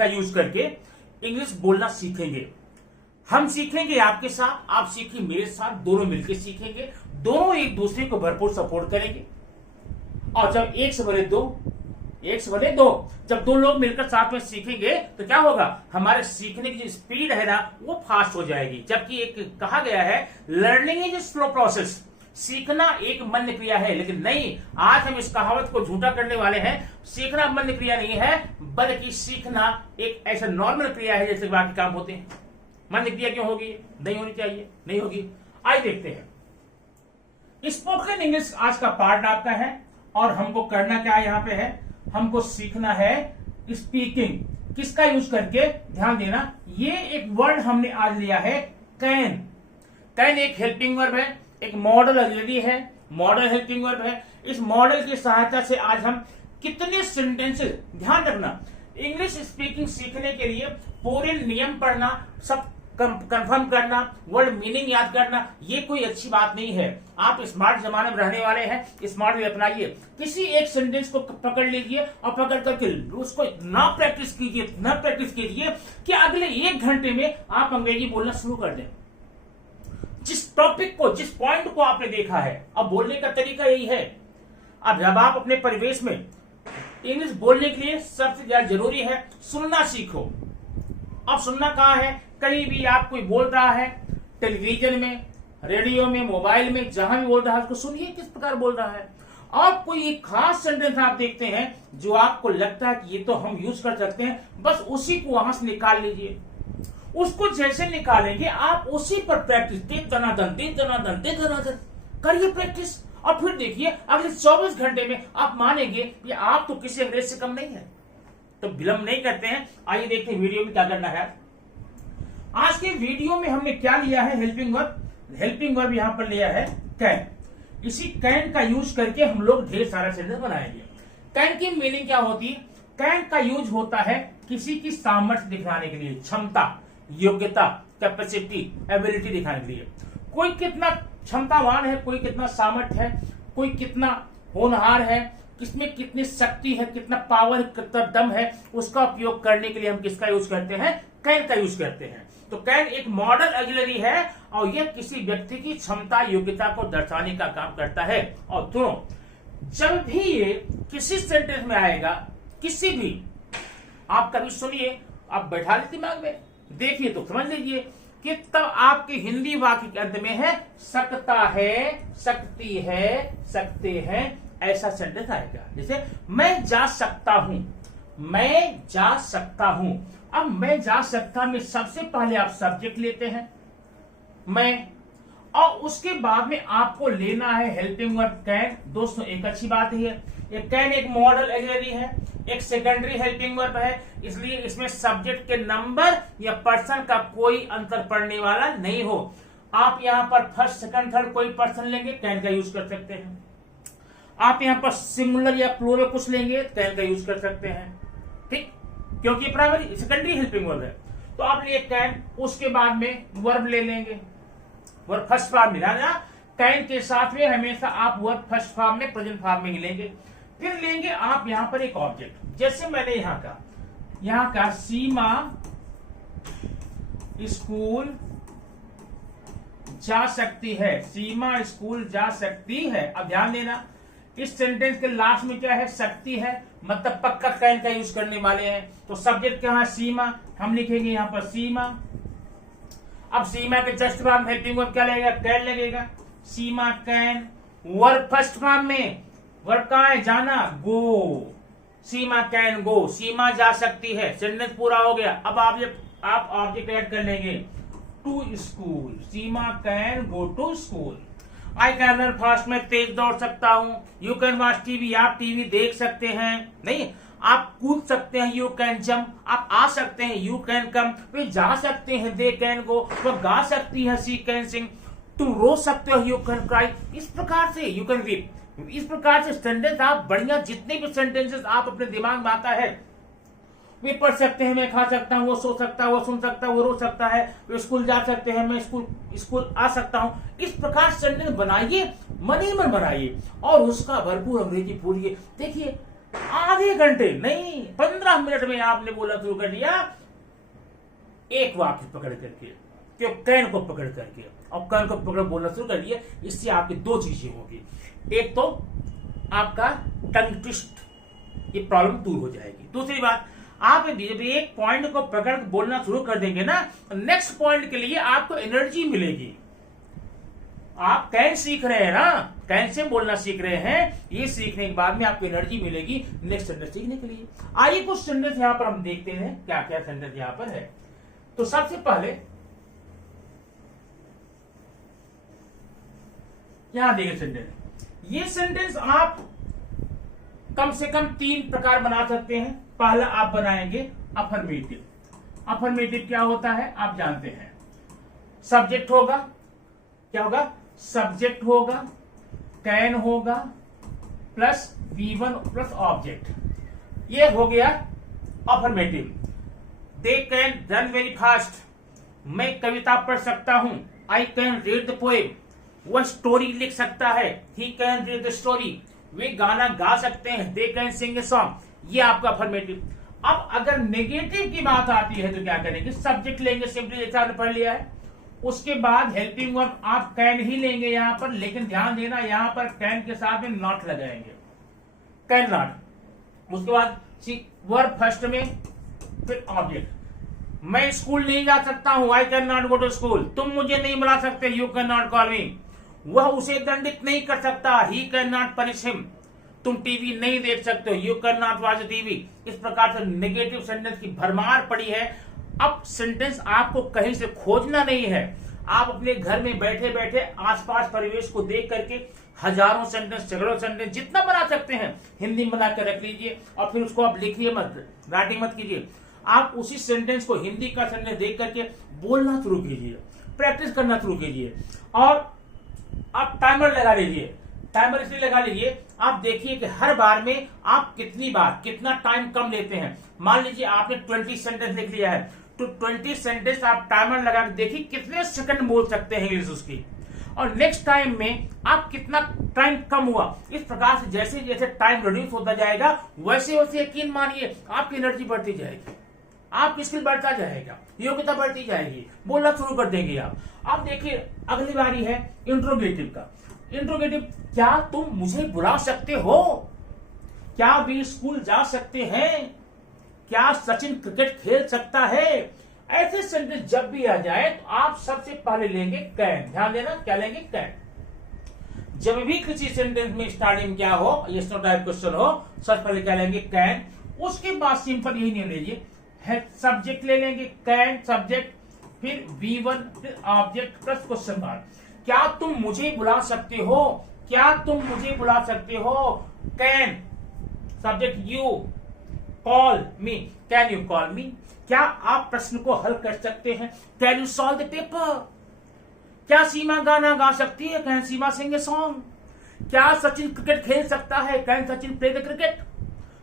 का यूज करके इंग्लिश बोलना सीखेंगे। हम सीखेंगे आपके साथ, आप सीखिए मेरे साथ, दोनों मिलकर सीखेंगे, दोनों एक दूसरे को भरपूर सपोर्ट करेंगे। और जब एक से भले दो, जब दो लोग मिलकर साथ में सीखेंगे तो क्या होगा, हमारे सीखने की जो स्पीड है ना वो फास्ट हो जाएगी। जबकि एक कहा गया है लर्निंग इज स्लो प्रोसेस, सीखना एक मन क्रिया है, लेकिन नहीं, आज हम इस कहावत को झूठा करने वाले हैं। सीखना मन क्रिया नहीं है, बल्कि सीखना एक ऐसा नॉर्मल क्रिया है जैसे बाकी काम होते हैं। मन क्रिया क्यों होगी, नहीं होनी चाहिए, नहीं होगी। आइए देखते हैं। स्पोकन इंग्लिश आज का पार्ट आपका है और हमको करना क्या यहाँ पे है, हमको सीखना है स्पीकिंग। किसका यूज करके, ध्यान देना, ये एक वर्ड हमने आज लिया है कैन। कैन एक हेल्पिंग वर्ब है, एक मॉडल ऑक्सिलरी है, मॉडल हेल्पिंग वर्ब है। इस मॉडल की सहायता से आज हम कितने सेंटेंसेस, ध्यान रखना, इंग्लिश स्पीकिंग सीखने के लिए पूरे नियम पढ़ना, सब कंफर्म करना, वर्ड मीनिंग याद करना, ये कोई अच्छी बात नहीं है। आप स्मार्ट जमाने में रहने वाले हैं, स्मार्ट वे अपनाइए। किसी एक सेंटेंस को पकड़ लीजिए और पकड़ करके उसको इतना प्रैक्टिस कीजिए कि अगले 1 घंटे में आप अंग्रेजी बोलना शुरू कर दें। जिस टॉपिक को, जिस पॉइंट को आपने देखा है, अब बोलने का तरीका यही है। अब जब आप अपने परिवेश में इंग्लिश बोलने के लिए सबसे ज्यादा जरूरी है सुनना सीखो। अब सुनना कहाँ है, कहीं भी आप कोई बोल रहा है, टेलीविजन में, रेडियो में, मोबाइल में, जहां भी बोल रहा है उसको सुनिए किस प्रकार बोल रहा है। और कोई एक खास सेंटेंस आप देखते हैं जो आपको लगता है कि ये तो हम यूज कर सकते हैं, बस उसी को वहां से निकाल लीजिए। उसको जैसे निकालेंगे आप उसी पर प्रैक्टिस दे दनादन करिए प्रैक्टिस, और फिर देखिए अगले 24 घंटे में आप मानेंगे कि आप तो किसी अंग्रेज से कम नहीं है। तो विलंब नहीं करते हैं, आइए देखते हैं वीडियो में क्या करना है। आज के वीडियो में हमने क्या लिया है, हेल्पिंग वर्ब यहां पर लिया है कैन। इसी कैन का यूज करके हम लोग ढेर सारा सेंटेंस बनाएंगे। कैन की मीनिंग क्या होती है, कैन का यूज होता है किसी की सामर्थ्य दिखाने के लिए, क्षमता, योग्यता, कैपेसिटी, एबिलिटी दिखाने के लिए। कोई कितना क्षमतावान है, कोई कितना सामर्थ्य है, कोई कितना होनहार है, किसमें कितनी शक्ति है, कितना पावर, कितना दम है, उसका उपयोग करने के लिए हम किसका यूज करते हैं, कैन का यूज करते हैं। तो कैन एक मॉडल ऑक्सिलरी है और यह किसी व्यक्ति की क्षमता, योग्यता को दर्शाने का काम करता है। और दोनों, जब भी ये किसी सेंटेंस में आएगा, किसी भी, आप कभी सुनिए, आप बैठा लीजिए दिमाग में, देखिए तो समझ लीजिए कि तब आपके हिंदी वाक्य के अंत में है सकता है, सकती है, सकते हैं, ऐसा सेंटेंस आएगा। जैसे मैं जा सकता हूं, मैं जा सकता हूं। अब मैं जा सकता में सबसे पहले आप सब्जेक्ट लेते हैं मैं, और उसके बाद में आपको लेना है हेल्पिंग वर्ब कैन। दोस्तों एक अच्छी बात है, ये कैन एक मॉडल ऑक्सिलरी है, एक सेकेंडरी हेल्पिंग वर्ब है, इसलिए इसमें सब्जेक्ट के नंबर या पर्सन का कोई अंतर पड़ने वाला नहीं हो। आप यहाँ पर फर्स्ट, सेकंड, थर्ड कोई पर्सन लेंगे, कैन का यूज कर सकते हैं। आप यहाँ पर सिंगुलर या प्लूरल कुछ लेंगे, कैन का यूज कर सकते हैं, ठीक, क्योंकि प्राइमरी सेकेंडरी हेल्पिंग वर्ब है। तो आप लिए कैन, उसके बाद में वर्ब ले लेंगे, वर्ब फर्स्ट फॉर्म में, कैन के साथ में हमेशा आप वर्ब फर्स्ट फॉर्म में, प्रेजेंट फॉर्म में ही लेंगे। फिर लेंगे आप यहां पर एक ऑब्जेक्ट, जैसे मैंने यहां का सीमा स्कूल जा सकती है, सीमा स्कूल जा सकती है। अब ध्यान देना, इस सेंटेंस के लास्ट में क्या है, सकती है, मतलब पक्का कैन का यूज करने वाले हैं। तो सब्जेक्ट क्या है, सीमा, हम लिखेंगे यहां पर सीमा। अब सीमा के जस्ट बाद हेल्पिंग वर्ब क्या लगेगा, कैन लगेगा, सीमा कैन। वर्ब फर्स्ट फॉर्म में, वर्ब कहां है, जाना, गो, सीमा कैन गो, सीमा जा सकती है, सेंटेंस पूरा हो गया। अब आप ऑब्जेक्ट ऐड कर लेंगे, to school, Seema can go to school. I can run fast, मैं तेज दौड़ सकता हूं। यू कैन वॉच टीवी, आप टीवी देख सकते हैं, नहीं, आप कूद सकते हैं, यू कैन जंप, आप आ सकते हैं, यू कैन कम, वे जा सकते हैं, दे कैन गो, वो गा सकती है, सी कैन सिंग, तुम रो सकते हो, यू कैन क्राई। इस प्रकार से यू कैन वीप, इस प्रकार से सेंटेंस आप बढ़िया, जितने भी सेंटेंसेस आप अपने दिमाग में आता है वे पढ़ सकते हैं। मैं खा सकता हूँ, वो सो सकता है, वो सुन सकता है, वो रो सकता है, वे स्कूल जा सकते हैं, मैं स्कूल आ सकता हूँ। इस प्रकार सेंटेंस बनाइए, मन ही मन बनाइए और उसका भरपूर अंग्रेजी बोलिए। देखिए आधे घंटे नहीं, 15 मिनट में आपने बोलना शुरू कर दिया, एक वाक्य पकड़ करके, क्यों कैन को पकड़ करके, और कैन को पकड़ बोलना शुरू कर दिया। इससे आपकी दो चीजें होगी, एक तो आपका टंग ट्विस्ट ये प्रॉब्लम दूर हो जाएगी, दूसरी बात आप जब एक पॉइंट को पकड़ बोलना शुरू कर देंगे ना, नेक्स्ट पॉइंट के लिए आपको एनर्जी मिलेगी। आप कैन सीख रहे हैं ना, कैन से बोलना सीख रहे हैं, ये सीखने के बाद में आपको एनर्जी मिलेगी नेक्स्ट सेंटेंस सीखने के लिए। आइए कुछ सेंटेंस यहां पर हम देखते हैं क्या क्या सेंटेंस यहां पर है। तो सबसे पहले यहां देखिए सेंटेंस, ये सेंटेंस आप कम से कम 3 प्रकार बना सकते हैं। पहला आप बनाएंगे अफर्मेटिव। अफर्मेटिव क्या होता है आप जानते हैं, सब्जेक्ट होगा, क्या होगा, सब्जेक्ट होगा, कैन होगा प्लस V1 प्लस ऑब्जेक्ट, ये हो गया affirmative. They can run very fast, मैं कविता पढ़ सकता हूं, I can read the poem, वह स्टोरी लिख सकता है, he can read the story, वे गाना गा सकते हैं, they can sing a song, ये आपका अफर्मेटिव। अब अगर नेगेटिव की बात आती है तो क्या करेंगे, सब्जेक्ट लेंगे सिंपली जैसा आपने पढ़ लिया है, उसके बाद हेल्पिंग वर्ब आप कैन ही लेंगे यहां पर, लेकिन ध्यान देना यहां पर कैन के साथ में नॉट लगाएंगे, कैन नॉट। उसके बाद वर्ब फर्स्ट में, फिर ऑब्जेक्ट, मैं स्कूल नहीं जा सकता हूं, I can not go to school, तुम मुझे नहीं बुला सकते, you can not call me, वह उसे दंडित नहीं कर सकता, he can not punish him, तुम टीवी नहीं देख सकते हो, you can not watch TV. इस प्रकार से नेगेटिव सेंटेंस की भरमार पड़ी है। अब सेंटेंस आपको कहीं से खोजना नहीं है, आप अपने घर में बैठे बैठे आसपास परिवेश को देख करके हजारों सेंटेंस, सैकड़ों सेंटेंस जितना बना सकते हैं हिंदी में बनाकर रख लीजिए, और फिर उसको आप लिखिए मत, राइटिंग मत कीजिए, आप उसी सेंटेंस को हिंदी का सेंटेंस देख करके बोलना शुरू कीजिए, प्रैक्टिस करना शुरू कीजिए, और आप टाइमर लगा लीजिए। टाइमर इसलिए लगा लीजिए, आप देखिए कि हर बार में आप कितनी बार कितना टाइम कम लेते हैं। मान लीजिए आपने 20 सेंटेंस लिख लिया है, तो 20 सेंटेंस आप टाइमर लगा के देखिए कितने सेकंड बोल सकते हैं इंग्लिश उसकी, और नेक्स्ट टाइम में आप कितना टाइम कम हुआ। इस प्रकार से जैसे जैसे टाइम रिड्यूस होता जाएगा, वैसे वैसे यकीन मानिए आपकी एनर्जी बढ़ती जाएगी, आपकी स्किल बढ़ता जाएगा, योग्यता बढ़ती जाएगी, बोलना शुरू कर देंगे आप। अब देखिए अगली बारी है इंट्रोगेटिव का। इंट्रोगेटिव, क्या तुम मुझे बुला सकते हो, क्या वे स्कूल जा सकते हैं, क्या सचिन क्रिकेट खेल सकता है। ऐसे सेंटेंस जब भी आ जाए तो आप सबसे पहले लेंगे कैन, ध्यान देना क्या लेंगे, कैन। जब भी किसी सेंटेंस में स्टार्टिंग क्या हो, यस नो टाइप क्वेश्चन हो, सबसे पहले क्या लेंगे, कैन। उसके बाद सिंपल यही नहीं लीजिए, सब्जेक्ट ले लेंगे, कैन सब्जेक्ट, फिर V1 फिर ऑब्जेक्ट प्लस क्वेश्चन मार्क। क्या तुम मुझे बुला सकते हो, क्या तुम मुझे बुला सकते हो, can subject you, call me, can you call मी। क्या आप प्रश्न को हल कर सकते हैं, can you solve the paper. क्या सीमा गाना गा सकती है, can Seema Singh a song. क्या सचिन क्रिकेट खेल सकता है, can Sachin play the cricket.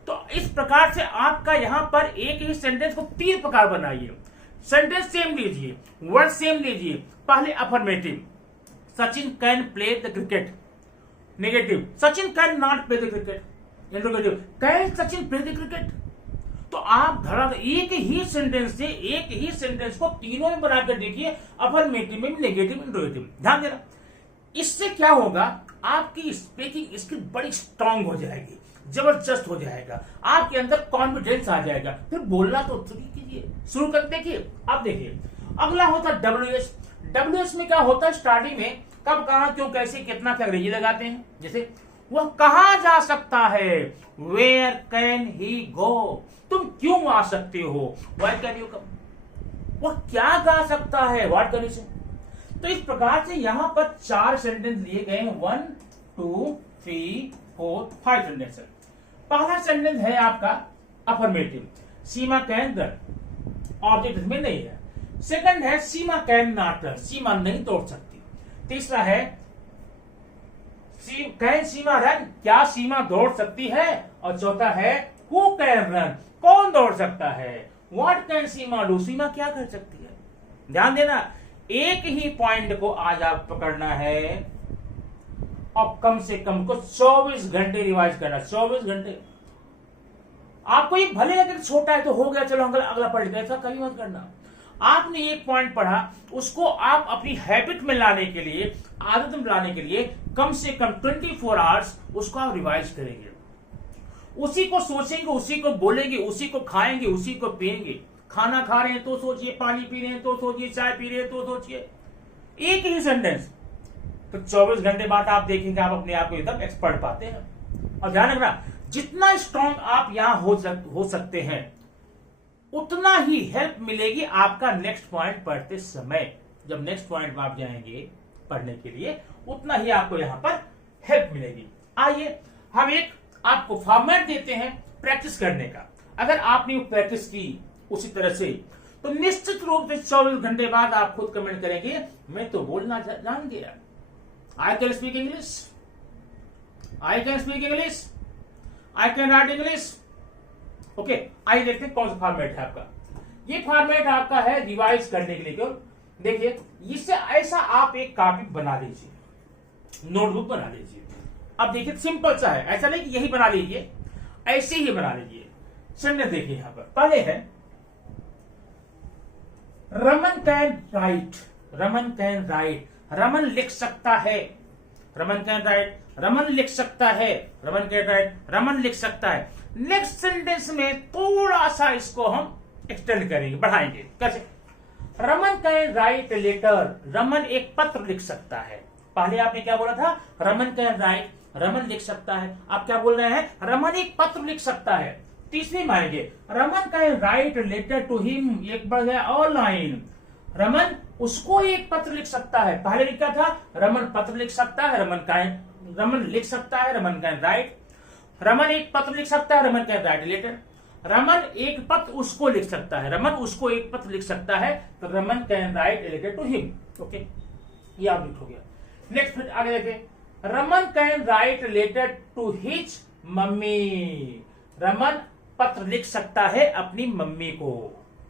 तो इस प्रकार से आपका यहां पर एक ही सेंटेंस को 3 प्रकार बनाइए। सेंटेंस सेम लीजिए, वर्ड सेम लीजिए। पहले affirmative, Sachin can play the cricket. Negative, Sachin can not play the cricket. Interrogative, can Sachin play the cricket. तो आप धड़ा एक ही सेंटेंस से एक ही सेंटेंस को तीनों में बनाकर देखिए, अफर्मेटिव में, नेगेटिव, इंट्रोगेटिव। ध्यान देना, इससे क्या होगा, आपकी स्पीकिंग स्किल बड़ी स्ट्रांग हो जाएगी, जबरदस्त हो जाएगा, आपके अंदर कॉन्फिडेंस आ जाएगा, फिर बोलना तो शुरू कीजिए, शुरू कर देखिए। अब देखिए अगला होता है WH। WH में क्या होता है, स्टार्टिंग में कब, कहां, क्यों, कैसे, कितना, क्या अंग्रेजी लगाते हैं। जैसे वह कहां जा सकता है, वेयर कैन ही गो। तुम क्यों आ सकते हो, व्हाई कैन यू कम। वह क्या गा सकता है, व्हाट कैन यू से। तो इस प्रकार से यहां पर 4 सेंटेंस दिए गए हैं, 1 2 3 4 5 सेंटेंस। पहला सेंटेंस है आपका affirmative, Seema can run, object इसमें नहीं है। सेकंड है सीमा कैन नॉट रन, सीमा नहीं दौड़ सकती। तीसरा है कैन सीमा रन, क्या सीमा दौड़ सकती है। और चौथा है हु कैन रन, कौन दौड़ सकता है। व्हाट कैन सीमा डू, सीमा क्या कर सकती है। ध्यान देना, एक ही पॉइंट को आज आप पकड़ना है और कम से कम को 24 घंटे रिवाइज करना, 24 घंटे। आपको ये भले लगे छोटा है तो हो गया, चलो अगला पढ़ लेते, ऐसा कभी मत करना। आपने एक पॉइंट पढ़ा, उसको आप अपनी हैबिट में लाने के लिए, आदत में लाने के लिए कम से कम 24 आवर्स उसको आप रिवाइज करेंगे, उसी को सोचेंगे, उसी को बोलेंगे, उसी को खाएंगे, उसी को पिएंगे। खाना खा रहे हैं तो सोचिए, पानी पी रहे हैं तो सोचिए, चाय पी रहे हैं तो सोचिए, एक ही सेंटेंस। तो 24 घंटे बाद आप देखेंगे आप अपने आप को एकदम एक्सपर्ट पाते हैं। और ध्यान रखना, जितना स्ट्रांग आप यहां हो सकते हैं उतना ही हेल्प मिलेगी आपका नेक्स्ट पॉइंट पढ़ते समय। जब नेक्स्ट पॉइंट में आप जाएंगे पढ़ने के लिए, उतना ही आपको यहां पर हेल्प मिलेगी। आइए हम एक आपको फॉर्मेट देते हैं प्रैक्टिस करने का। अगर आपने वो प्रैक्टिस की उसी तरह से, तो निश्चित रूप से 24 घंटे बाद आप खुद कमेंट करेंगे, मैं तो बोलना जान गया। I can speak English, I can speak English, I can write English. Okay, आइए देखते हैं कौन सा फॉर्मेट है आपका। ये फॉर्मेट आपका है रिवाइज करने के लिए। क्यों? देखिए, इससे ऐसा आप एक कॉपी बना लीजिए, नोटबुक बना लीजिए। अब देखिए सिंपल सा है, ऐसा नहीं कि यही बना लीजिए, ऐसे ही बना लीजिए। चलिए देखिए यहां पर पहले है Raman can right, Raman can right, Raman लिख सकता है, रमन कैन राइट, रमन लिख सकता है, रमन कैन राइट, रमन लिख सकता है। नेक्स्ट सेंटेंस में थोड़ा सा इसको हम एक्सटेंड करेंगे, बढ़ाएंगे। कैसे? Raman can write letter, Raman एक पत्र लिख सकता है। पहले आपने क्या बोला था? रमन कैन राइट, रमन लिख सकता है। आप क्या बोल रहे हैं? रमन एक पत्र लिख सकता है। तीसरी में आएंगे, Raman can write letter to him, एक बढ़ गया और लाइन, रमन उसको एक पत्र लिख सकता है। पहले लिखा था रमन पत्र लिख सकता है, रमन लिख सकता है, रमन कैन राइट, रमन एक पत्र लिख सकता है, Raman can write letter, Raman एक पत्र उसको लिख सकता है, रमन उसको एक पत्र लिख सकता है, तो Raman can write letter to him. Okay, ये आप लिख हो गया। नेक्स्ट फिर आगे देखें, Raman can write letter to his mummy, Raman पत्र लिख सकता है अपनी मम्मी को।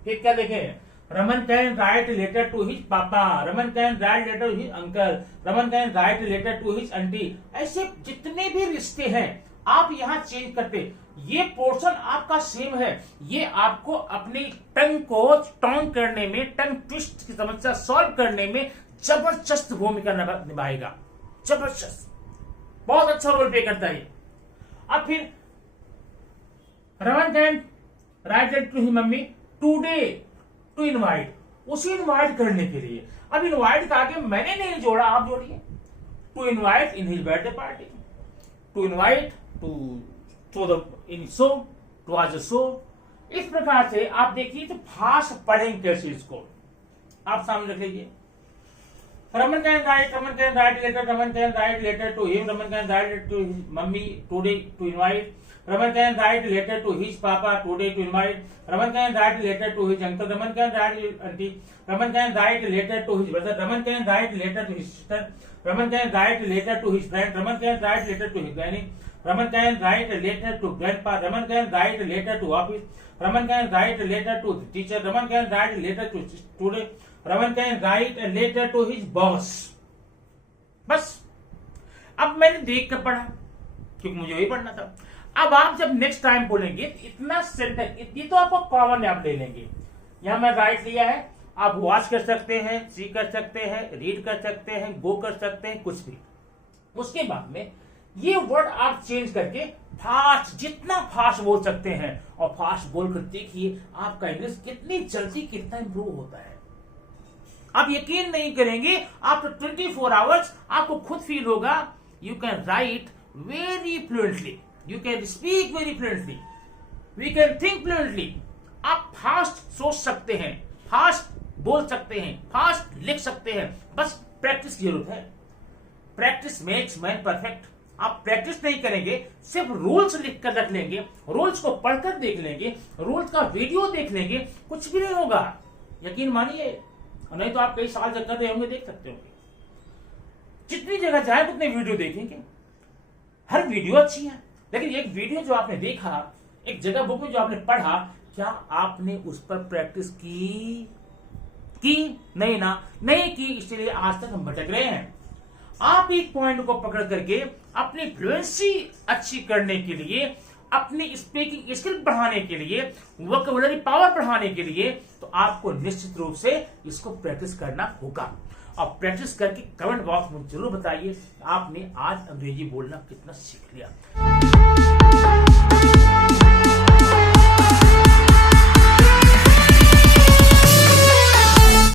फिर क्या देखें, Raman can write letter to his papa, Raman can write letter to his uncle, Raman can write letter to his aunty. ऐसे जितने भी रिश्ते हैं आप यहां चेंज करते, ये पोर्शन आपका सेम है। ये आपको अपनी टंग को स्ट्रॉन्ग करने में, टंग ट्विस्ट की समस्या सॉल्व करने में जबरदस्त भूमिका निभाएगा, जबरदस्त, बहुत अच्छा रोल प्ले करता है। अब फिर Raman can write letter to his mummy today to invite, उसे इनवाइट करने के लिए। अब इनवाइट का आगे मैंने नहीं जोड़ा, आप जोड़िए। To invite in his birthday party, to invite to show the in show, to watch the show. इस प्रकार से आप देखिए तो फास्ट पढ़ेंगे कैसे, इसको आप सामने रख लीजिए। Raman can write letter, Raman can write letter to him, Raman can write letter to his mummy today to invite, Raman can write letter to his papa today to invite, Raman can write letter to his uncle, Raman can write aunty, Raman can write letter to his brother, Raman can write letter to his sister, Raman can write letter to his friend, Raman can write letter to his granny, Raman can write letter to grandpa, Raman can write letter to office, Raman can write letter to teacher, Raman can write letter to student, Raman can write letter to his boss. बस, अब मैंने देख कर पढ़ा क्योंकि मुझे वही पढ़ना था। अब आप जब नेक्स्ट टाइम बोलेंगे इतना सेंटेंस, इतनी तो आपको कॉमन आप ले लेंगे। यहां मैं राइट लिया है, आप वॉच कर सकते हैं, सी कर सकते हैं, रीड कर सकते हैं, गो कर सकते हैं, कुछ भी। उसके बाद में ये वर्ड आप चेंज करके फास्ट, जितना फास्ट बोल सकते हैं, और फास्ट बोल कर देखिए आपका इंग्लिश कितनी जल्दी कितना इंप्रूव होता है। आप यकीन नहीं करेंगे, आफ्टर 24 आवर्स आपको खुद फील होगा you can write very fluently, you can speak very fluently, we can think fluently. आप फास्ट सोच सकते हैं, फास्ट बोल सकते हैं, फास्ट लिख सकते हैं, बस प्रैक्टिस की जरूरत है। Practice makes man perfect. आप प्रैक्टिस नहीं करेंगे, सिर्फ रूल्स लिख कर रख लेंगे, रूल्स को पढ़कर देख लेंगे, रूल्स का वीडियो देख लेंगे, कुछ भी नहीं होगा, यकीन मानिए। नहीं तो आप कई साल तक कर रहे होंगे, देख सकते होंगे। जितनी जगह जाए उतने वीडियो देखेंगे, हर वीडियो अच्छी है, लेकिन एक वीडियो जो आपने देखा, एक जगह बुक में जो आपने पढ़ा, क्या आपने उस पर प्रैक्टिस की? नहीं ना, नहीं की, इसलिए आज तक हम भटक रहे हैं। आप एक पॉइंट को पकड़ करके अपनी फ्लुएंसी अच्छी करने के लिए अपनी स्पीकिंग स्किल बढ़ाने के लिए, वोकैबुलरी पावर बढ़ाने के लिए, तो आपको निश्चित रूप से इसको प्रैक्टिस करना होगा। और प्रैक्टिस करके कमेंट बॉक्स में जरूर बताइए आपने आज अंग्रेजी बोलना कितना सीख लिया।